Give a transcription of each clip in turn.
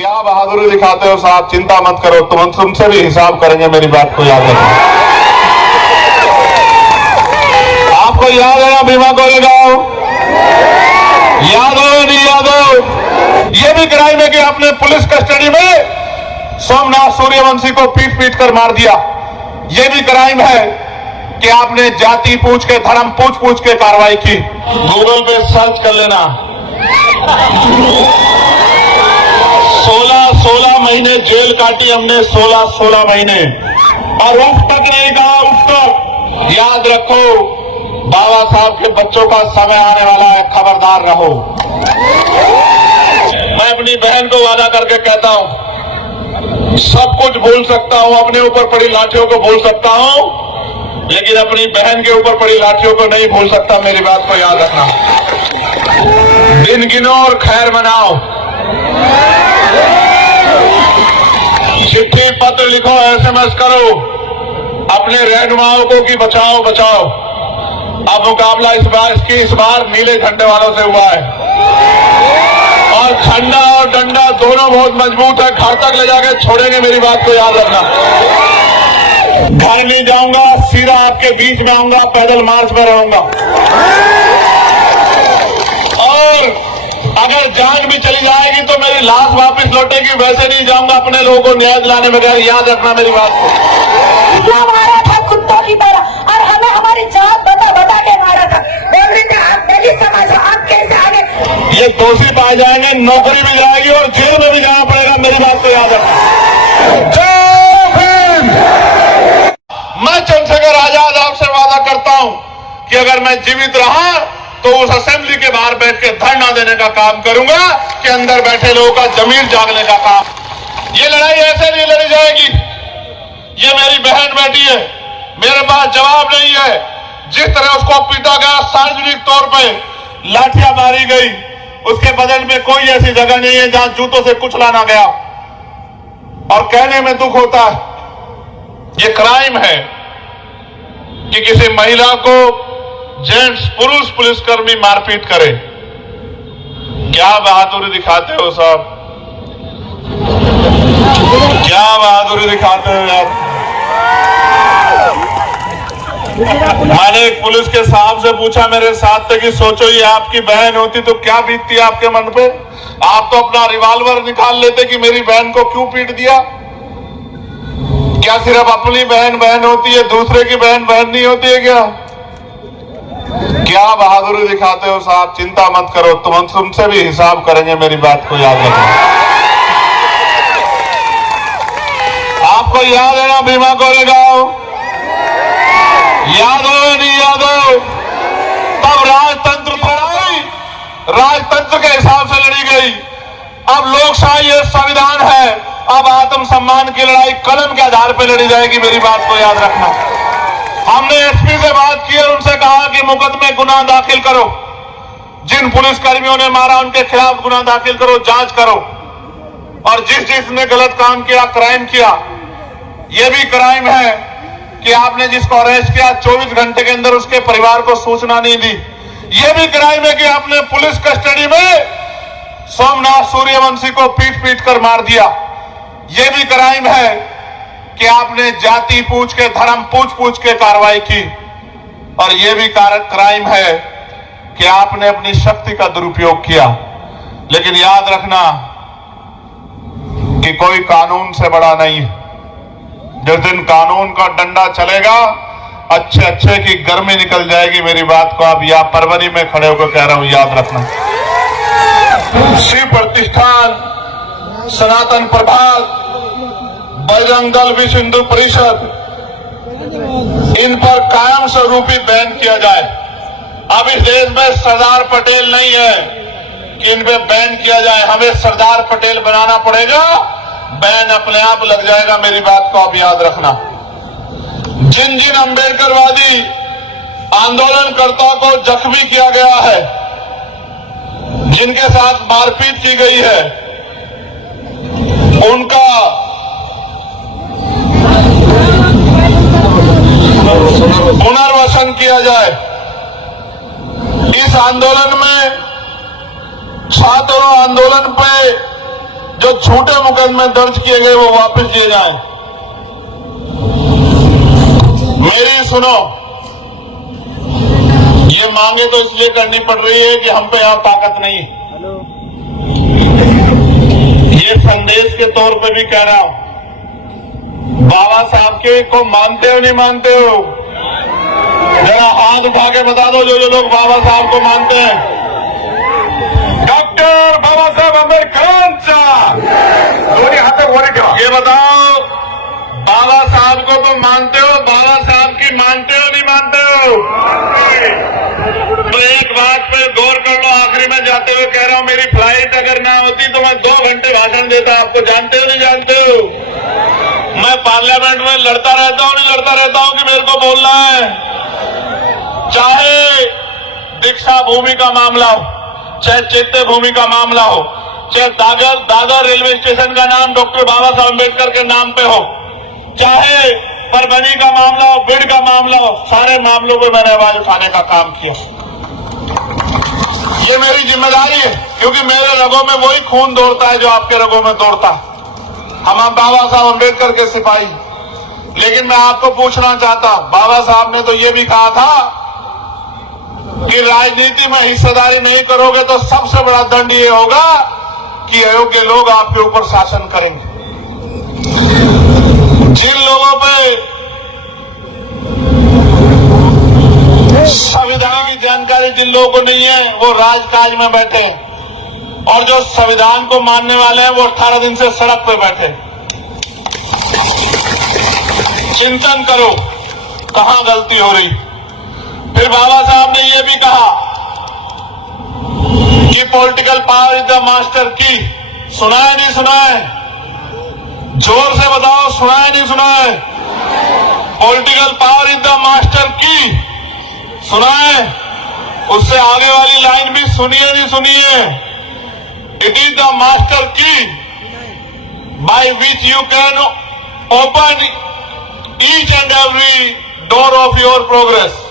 क्या बहादुरी दिखाते हो साहब, चिंता मत करो, तुमसे भी हिसाब करेंगे, मेरी बात को याद रखना। आपको याद है ना भीमा कोरेगांव? याद हो या नहीं याद हो? यह भी क्राइम है कि आपने पुलिस कस्टडी में सोमनाथ सूर्यवंशी को पीट पीट कर मार दिया। यह भी क्राइम है कि आपने जाति पूछ के, धर्म पूछ के कार्रवाई की। गूगल पे सर्च कर लेना, 16 महीने जेल काटी हमने, 16 महीने, और उफ तक नहीं कहा, उफ तक। याद रखो, बाबा साहब के बच्चों का समय आने वाला है, खबरदार रहो। मैं अपनी बहन को वादा करके कहता हूं, सब कुछ भूल सकता हूं, अपने ऊपर पड़ी लाठियों को भूल सकता हूं, लेकिन अपनी बहन के ऊपर पड़ी लाठियों को नहीं भूल सकता। मेरी बात को याद रखना। दिन गिनो और खैर मनाओ, चिट्ठी पत्र लिखो, SMS करो अपने रहनुमाओं को कि बचाओ बचाओ। अब मुकाबला इस बार नीले झंडे वालों से हुआ है, और झंडा और डंडा दोनों बहुत मजबूत है, घर तक ले जाकर छोड़ेंगे। मेरी बात को याद रखना। घर नहीं जाऊंगा, सीधा आपके बीच में आऊंगा, पैदल मार्च में रहूंगा, और अगर जान भी चली जाएगी तो मेरी लाश वापस लौटेगी, वैसे नहीं जाऊंगा अपने लोगों को न्याय दिलाने में। याद रखना मेरी बात को। जो मारा था कुत्तों की तरह, और हमें हमारी जात बता के मारा था। बोल रहे थे आप दलित समाज हो, आप कैसे आगे? ये दोषी पाए जाएंगे, नौकरी भी जाएगी और जेल में भी जाना पड़ेगा। मेरी बात को याद रखना। जय भीम। मैं चंद्रशेखर आजाद आपसे वादा करता हूं कि अगर मैं जीवित रहा तो उस असेंबली के बाहर बैठ के धरना देने का काम करूंगा कि अंदर बैठे लोगों का जमीर जागने का काम। ये लड़ाई ऐसे नहीं लड़ी जाएगी। ये मेरी बहन बेटी है, मेरे पास जवाब नहीं है। जिस तरह उसको पीटा गया, सार्वजनिक तौर पे लाठियां मारी गई, उसके बदन में कोई ऐसी जगह नहीं है जहां जूतों से कुचला ना गया। और कहने में दुख होता है, ये क्राइम है कि किसी महिला को जेंट्स, पुरुष पुलिसकर्मी मारपीट करे। क्या बहादुरी दिखाते हो साहब, क्या बहादुरी दिखाते हो यार। मैंने एक पुलिस के साहब से पूछा, मेरे साथ थे, कि सोचो ये आपकी बहन होती तो क्या बीतती आपके मन पे। आप तो अपना रिवॉल्वर निकाल लेते कि मेरी बहन को क्यों पीट दिया। क्या सिर्फ अपनी बहन बहन होती है, दूसरे की बहन बहन नहीं होती है क्या? क्या बहादुरी दिखाते हो साहब, चिंता मत करो, तुमसे भी हिसाब करेंगे। मेरी बात को याद रखना। आपको याद है ना भीमा कोरेगांव? याद हो या नहीं याद हो? तब राजतंत्र लड़ाई राजतंत्र के हिसाब से लड़ी गई। अब लोकशाही ये संविधान है, अब आत्मसम्मान की लड़ाई कलम के आधार पर लड़ी जाएगी। मेरी बात को याद रखना। हमने SP से बात की और उनसे कहा कि मुकदमे गुनाह दाखिल करो, जिन पुलिसकर्मियों ने मारा उनके खिलाफ गुनाह दाखिल करो, जांच करो, और जिसने गलत काम किया, क्राइम किया, यह भी क्राइम है कि आपने जिसको अरेस्ट किया 24 घंटे के अंदर उसके परिवार को सूचना नहीं दी। यह भी क्राइम है कि आपने पुलिस कस्टडी में सोमनाथ सूर्यवंशी को पीट पीट कर मार दिया। यह भी क्राइम है कि आपने जाति पूछ के, धर्म पूछ के कार्रवाई की। और यह भी क्राइम है कि आपने अपनी शक्ति का दुरुपयोग किया। लेकिन याद रखना कि कोई कानून से बड़ा नहीं है। जिस दिन कानून का डंडा चलेगा, अच्छे की गर्मी निकल जाएगी। मेरी बात को आप या परवरी में खड़े होकर कह रहा हूं, याद रखना। शिव प्रतिष्ठान, सनातन प्रभात, बजरंग दल, विश्व हिंदू परिषद, इन पर कायम स्वरूपी बैन किया जाए। अब इस देश में सरदार पटेल नहीं है कि इन पे बैन किया जाए, हमें सरदार पटेल बनाना पड़ेगा, बैन अपने आप लग जाएगा। मेरी बात को आप याद रखना। जिन अंबेडकरवादी आंदोलनकर्ताओं को जख्मी किया गया है, जिनके साथ मारपीट की गई है, उनका पुनर्वसन किया जाए। इस आंदोलन में छात्रों आंदोलन पे जो झूठे मुकदमे दर्ज किए गए वो वापस दिए जाएं। मेरी सुनो, ये मांगे तो इसलिए करनी पड़ रही है कि हम पे और ताकत नहीं है। ये संदेश के तौर पे भी कह रहा हूं, बाबा साहब के को मानते हो नहीं मानते हो? जरा हाथ उठा के बता दो जो जो लोग बाबा साहब को मानते हैं। डॉक्टर बाबा साहब अम्बेडकरांचा दोन्ही हाथ वर ठेवा। ये बताओ, बाबा साहब को तो मानते हो, बाबा साहब की मानते हो नहीं मानते हो? तो एक बात पे गौर कर लो, आखिरी में जाते हुए कह रहा हूं, मेरी फ्लाइट अगर ना होती तो मैं 2 घंटे भाषण देता। आपको जानते हो नहीं जानते हो? मैं पार्लियामेंट में लड़ता रहता हूं नहीं लड़ता रहता हूं कि मेरे को बोलना है। चाहे दीक्षा भूमि का मामला हो, चाहे चैत्य भूमि का मामला हो, चाहे दादर रेलवे स्टेशन का नाम डॉक्टर बाबा साहब अम्बेडकर के नाम पे हो, चाहे परभनी का मामला हो, बीड़ का मामला हो, सारे मामलों पे मैंने आवाज उठाने का काम किया। ये मेरी जिम्मेदारी है, क्योंकि मेरे रगों में वही खून दौड़ता है जो आपके रगों में दौड़ता है। हम बाबा साहब अम्बेडकर के सिपाही। लेकिन मैं आपको पूछना चाहता, बाबा साहब ने तो ये भी कहा था कि राजनीति में हिस्सेदारी नहीं करोगे तो सबसे बड़ा दंड ये होगा कि अयोग्य लोग आपके ऊपर शासन करेंगे। जिन लोगों पे संविधान की जानकारी जिन लोगों को नहीं है वो राजकाज में बैठे, और जो संविधान को मानने वाले हैं वो 18 दिन से सड़क पे बैठे। चिंतन करो कहां गलती हो रही। फिर बाबा साहब ने यह भी कहा कि political power is the master की। सुना है नहीं सुना है? जोर से बताओ, सुना है नहीं सुना है? Political power is the master की। सुना है? उससे आगे वाली लाइन भी सुनिए नहीं सुनिए? इट इज द मास्टर की by which you can open each and every door of your progress.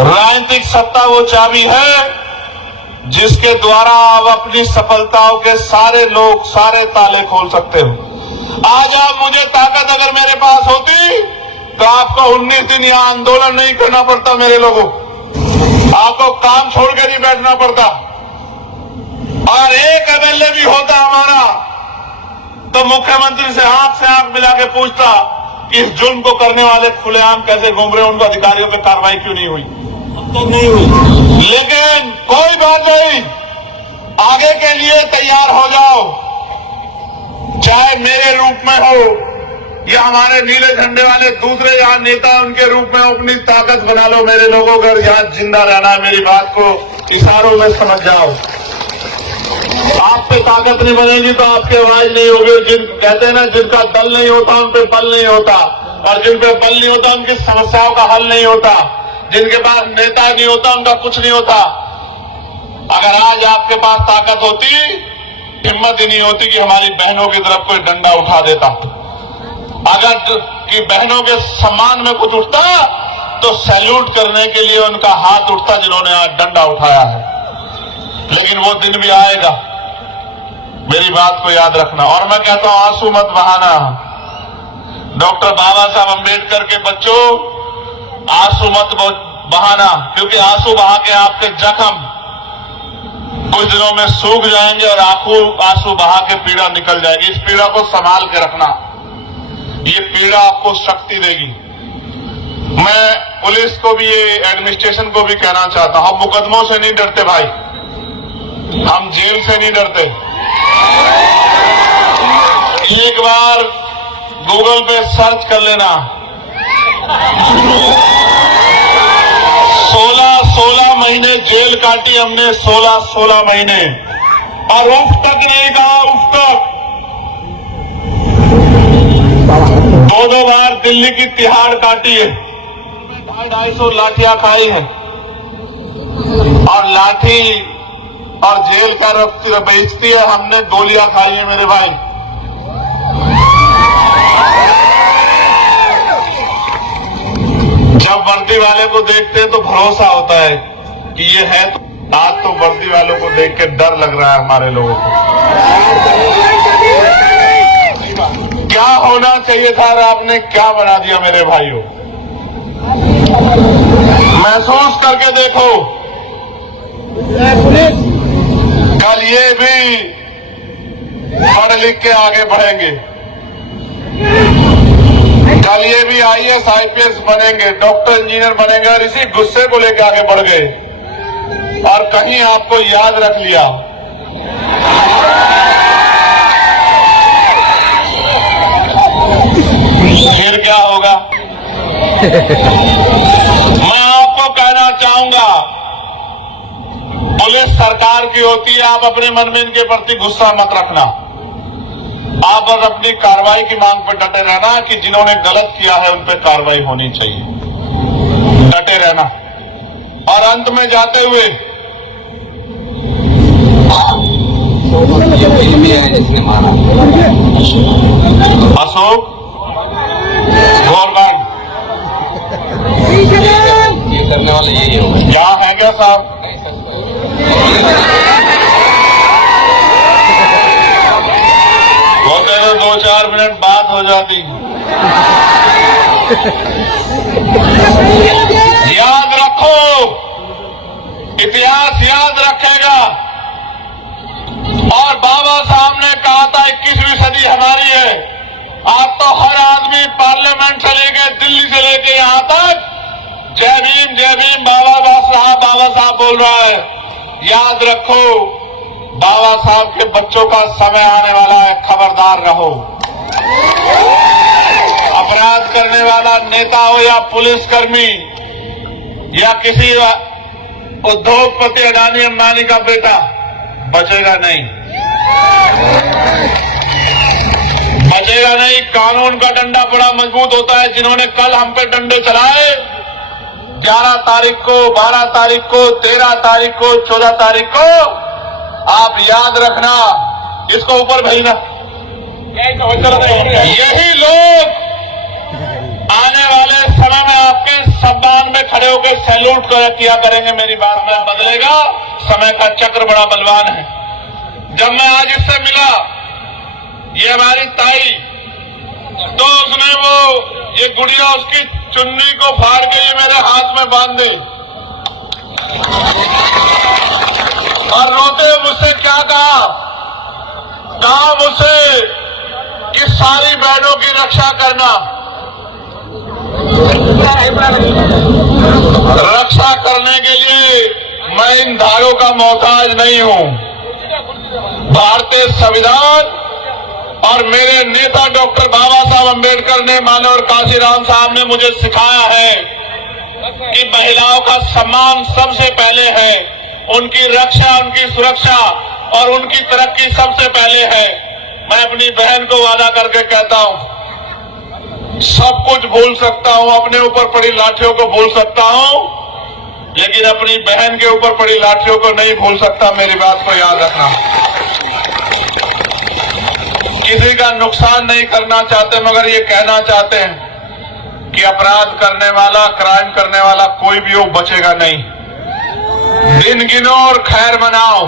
राजनीतिक सत्ता वो चाबी है जिसके द्वारा आप अपनी सफलताओं के सारे लोग सारे ताले खोल सकते हो। आज आप मुझे ताकत अगर मेरे पास होती तो आपको 19 दिन यहां आंदोलन नहीं करना पड़ता। मेरे लोगों, आपको काम छोड़ के नहीं बैठना पड़ता। और एक एमएलए भी होता हमारा तो मुख्यमंत्री से आंख मिला के पूछता कि इस जुल्म को करने वाले खुलेआम कैसे घूम रहे हैं, उनको अधिकारियों पर कार्रवाई क्यों नहीं हुई? तो नहीं हुई। लेकिन कोई बात नहीं, आगे के लिए तैयार हो जाओ। चाहे मेरे रूप में हो या हमारे नीले झंडे वाले दूसरे यहाँ नेता उनके रूप में अपनी ताकत बना लो। मेरे लोगों को यहाँ जिंदा रहना है। मेरी बात को इशारों में समझ जाओ। आप पे ताकत नहीं बनेगी तो आपकी आवाज नहीं होगी। जिन कहते हैं ना, जिनका दल नहीं होता उन पे बल नहीं होता, और जिन पे बल नहीं होता उनकी समस्याओं का हल नहीं होता। जिनके पास नेता नहीं होता उनका कुछ नहीं होता। अगर आज आपके पास ताकत होती, हिम्मत ही नहीं होती कि हमारी बहनों की तरफ कोई डंडा उठा देता। अगर कि बहनों के सम्मान में कुछ उठता तो सैल्यूट करने के लिए उनका हाथ उठता जिन्होंने आज डंडा उठाया है। लेकिन वो दिन भी आएगा, मेरी बात को याद रखना। और मैं कहता हूं, आंसू मत बहाना। डॉक्टर बाबा साहब अम्बेडकर के बच्चों, आंसू मत बहाना, क्योंकि आंसू बहा के आपके जख्म कुछ दिनों में सूख जाएंगे और आंसू बहा के पीड़ा निकल जाएगी। इस पीड़ा को संभाल के रखना, ये पीड़ा आपको शक्ति देगी। मैं पुलिस को भी, एडमिनिस्ट्रेशन को भी कहना चाहता हूं, हम मुकदमों से नहीं डरते भाई, हम जेल से नहीं डरते। एक बार गूगल पे सर्च कर लेना, 16 महीने जेल काटी हमने, 16 महीने, और उफ तक नहीं कहा, उफ तक। 2 बार दिल्ली की तिहाड़ काटी है, 250 लाठियां खाई है, और लाठी और जेल का रक्त बेचती है, हमने गोलियां खाई है मेरे भाई। जब वर्दी वाले को देखते हैं तो भरोसा होता है कि ये है तो आज तो वर्दी वालों को देख के डर लग रहा है हमारे लोगों को। क्या होना चाहिए था और आपने क्या बना दिया मेरे भाइयों। महसूस करके देखो, कल ये भी पढ़ लिख के आगे बढ़ेंगे, कल ये भी IAS IPS बनेंगे, डॉक्टर इंजीनियर बनेंगे, और इसी गुस्से को लेकर आगे बढ़ गए और कहीं आपको याद रख लिया। फिर क्या होगा? मैं आपको कहना चाहूंगा, पुलिस सरकार की होती है, आप अपने मन में इनके प्रति गुस्सा मत रखना। आप बस अपनी कार्रवाई की मांग पर डटे रहना कि जिन्होंने गलत किया है उन पर कार्रवाई होनी चाहिए, डटे रहना। और अंत में जाते हुए अशोक गौरबंद क्या है क्या साहब? होते तो 2-4 मिनट बात हो जाती। याद रखो, इतिहास याद रखेगा। और बाबा साहब ने कहा था 21वीं सदी हमारी है। आज तो हर आदमी पार्लियामेंट से लेकर दिल्ली से लेकर यहां तक जय भीम बाबा साहब बोल रहा है। याद रखो, बाबा साहब के बच्चों का समय आने वाला है, खबरदार रहो। अपराध करने वाला नेता हो या पुलिसकर्मी या किसी उद्योगपति अडानी अंबानी का बेटा, बचेगा नहीं, बचेगा नहीं। कानून का डंडा बड़ा मजबूत होता है। जिन्होंने कल हम पे डंडे चलाए, 11 तारीख को, 12 तारीख को, 13 तारीख को, 14 तारीख को, आप याद रखना, इसको ऊपर भेजना। यही लोग आने वाले समय में आपके सम्मान में खड़े होकर सैल्यूट किया करेंगे। मेरी बात में बदलेगा, समय का चक्र बड़ा बलवान है। जब मैं आज इससे मिला, ये हमारी ताई, तो उसने ये गुड़िया उसकी चुन्नी को फाड़ के ये मेरे हाथ में बांध दी और रोते मुझसे क्या कहा मुझसे कि सारी बहनों की रक्षा करना। रक्षा करने के लिए मैं इन धारों का मोहताज नहीं हूं। भारतीय संविधान और मेरे नेता डॉक्टर बाबा साहब अम्बेडकर ने, मानव काशीराम साहब ने मुझे सिखाया है कि महिलाओं का सम्मान सबसे पहले है, उनकी रक्षा, उनकी सुरक्षा और उनकी तरक्की सबसे पहले है। मैं अपनी बहन को वादा करके कहता हूं, सब कुछ भूल सकता हूं, अपने ऊपर पड़ी लाठियों को भूल सकता हूं, लेकिन अपनी बहन के ऊपर पड़ी लाठियों को नहीं भूल सकता। मेरी बात को याद रखना। किसी का नुकसान नहीं करना चाहते, मगर ये कहना चाहते हैं कि अपराध करने वाला, क्राइम करने वाला कोई भी हो, बचेगा नहीं। दिन गिनो और खैर मनाओ।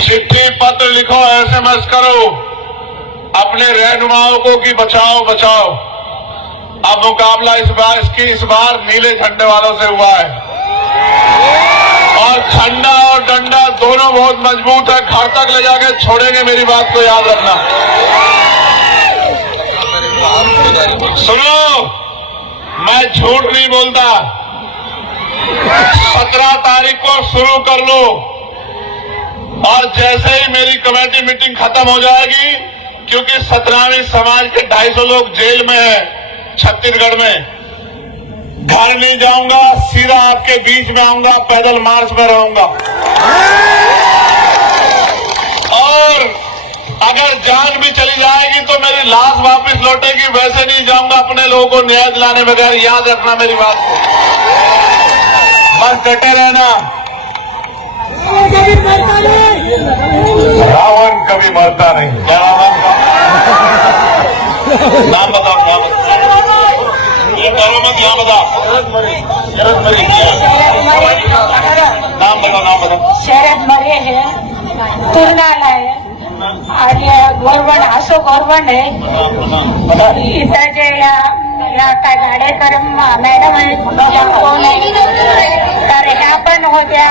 चिट्ठी पत्र लिखो, SMS करो अपने रहनुमाओं को कि बचाओ बचाओ। अब मुकाबला इस बार नीले झंडे वालों से हुआ है और झंडा और डंडा दोनों बहुत मजबूत है, घर तक ले जाके छोड़ेंगे। मेरी बात को याद रखना। सुनो, मैं झूठ नहीं बोलता। 17 तारीख को शुरू कर लो और जैसे ही मेरी कमेटी मीटिंग खत्म हो जाएगी, क्योंकि 17वीं समाज के 250 लोग जेल में हैं छत्तीसगढ़ में, घर नहीं जाऊंगा, सीधा आपके बीच में आऊंगा, पैदल मार्च में रहूंगा। और अगर जान भी चली जाएगी तो मेरी लाश वापस लौटेगी, वैसे नहीं जाऊंगा अपने लोगों को न्याय दिलाने बगैर। याद रखना मेरी बात को, बस डटे रहना। रावण कभी मरता नहीं। क्या रावण का नाम बताओ, नाम बताओ। ये डरो मत, यहाँ बता। शरद मरे नाम बता। शरद मरे है, तुरनाला है आणि गोरवण असो गोरवण आहे. इथं जे या काय गाडेकर मॅडम आहेत या कोण आहे तर ह्या पण होत्या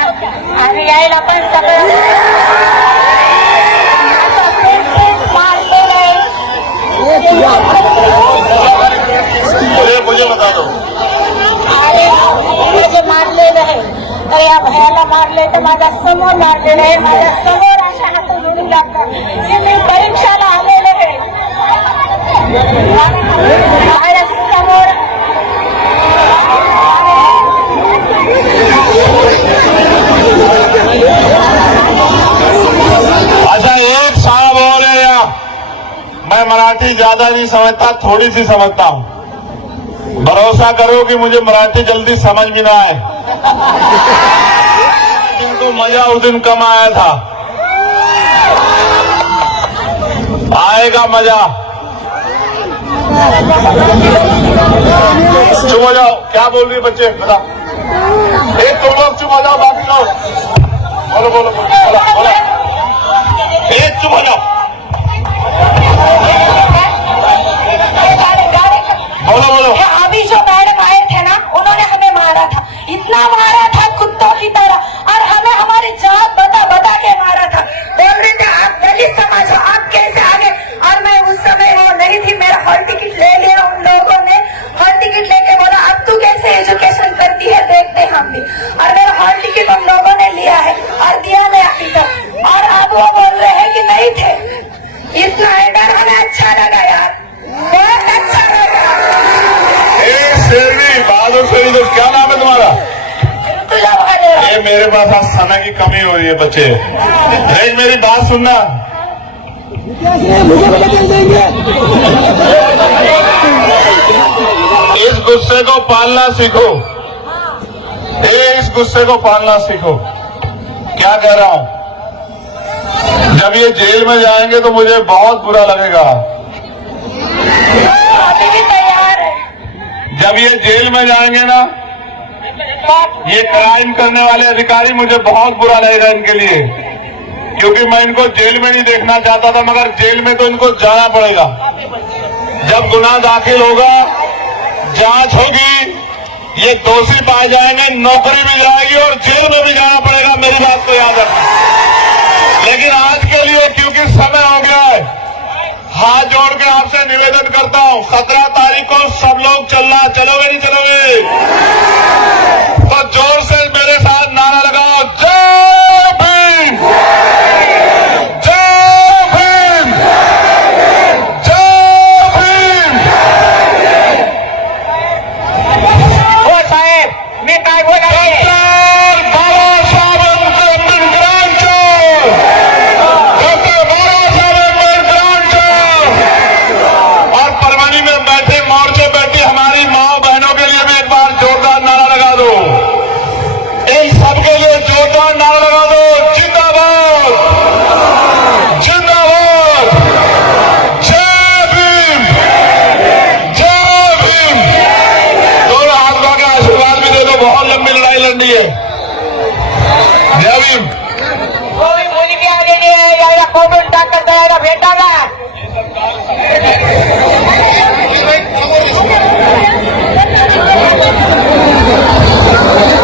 आणि यायला पण सगळं मारलेलं आहे. मुझे बता दो. आणि हे जे मारलेलं आहे तर या भयाला मारले तर माझ्या समोर मारलेलं आहे. माझ्या समोर अशा हातून उडून लागतात की मी परीक्षाला आलेले आहे. माझ्या समोर अच्छा एक साहब और है या मैं मराठी ज्यादा नहीं समझता, थोड़ी सी समझता हूँ. भरोसा करो कि मुझे मराठी जल्दी समझ में ना आए. जिनको मजा उस दिन कम आया था, आएगा मजा. चुप हो जाओ. क्या बोल रही है बच्चे बता. एक तुम लोग चुप हो जाओ, बाकी लोग बोलो बोलो बोलो बोलो. एक चुप हो जाओ. बोलो बोलो. अभी जो मैडम आए थे ना उन्होंने हमें मारा था, इतना मारा था कुत्तों की तरह और हमें हमारी जात बता बता के मारा था. बोल रहे थे आप दलित समाज हो, आप कैसे आगे. और मैं उस समय वो नहीं थी, मेरा हॉल टिकट ले लिया उन लोगों ने. हॉल टिकट लेके बोला अब तू कैसे एजुकेशन करती है देखते हम भी. और मेरा हॉल टिकट उन लोगों ने लिया है और दिया मैं अभी तक. और अब वो बोल रहे हैं कि नहीं थे. इतना एडर हमें अच्छा लगा यार, बहुत अच्छा लगा. शेरनी बहादुर शेरनी, तो क्या नाम है तुम्हारा. ये मेरे पास आज समय की कमी हो रही है बच्चे. रेज मेरी बात सुनना. इस गुस्से को पालना सीखो. इस गुस्से को पालना सीखो. क्या कह रहा हूं. जब ये जेल में जाएंगे तो मुझे बहुत बुरा लगेगा. अभी भी तैयार है. जब ये जेल में जाएंगे ना, ये क्राइम करने वाले अधिकारी, मुझे बहुत बुरा लगेगा इनके लिए. क्योंकि मैं इनको जेल में नहीं देखना चाहता था, मगर जेल में तो इनको जाना पड़ेगा. जब गुनाह दाखिल होगा, जांच होगी, ये दोषी पाए जाएंगे, नौकरी भी जाएगी और जेल में भी जाना पड़ेगा. मेरी बात को याद रखना. लेकिन आज के लिए क्योंकि समय हो गया है, हाथ जोड़ के आपसे निवेदन करता हूं, 17 तारीख को सब लोग चलना. चलोगे नहीं चलोगे. तो जोर से मेरे साथ नारा लगाओ. जय भीम, जय भीम, जय भीम. हो साहेब मी काय बोलायचे. डॉक्टर बाबासाहेब आंबेडकरांचं, डॉक्टर बाबासाहेब आंबेडकरांचं. और परभणी में बैठे, मोर्चे बैठी हमारी माँ बहनों के लिए भी एक बार जोरदार नारा लगा दो. इन सबके लिए जोरदार नारा लगा दो. जिंदाबाद, जिंदाबाद. जय भीम, जय भीम. दोनों हाथ उठा के आशीर्वाद भी दे दो. बहुत लंबी लड़ाई लड़नी है. जय भीम. कोणी मुलगी आलेली आहे याला कोविड टाकत यायला भेटायला.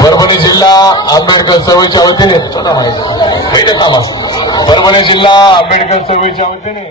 परभणी जिल्हा आंबेडकर चळवळीच्या वतीने परभणी जिल्हा आंबेडकर चळवळीच्या वतीने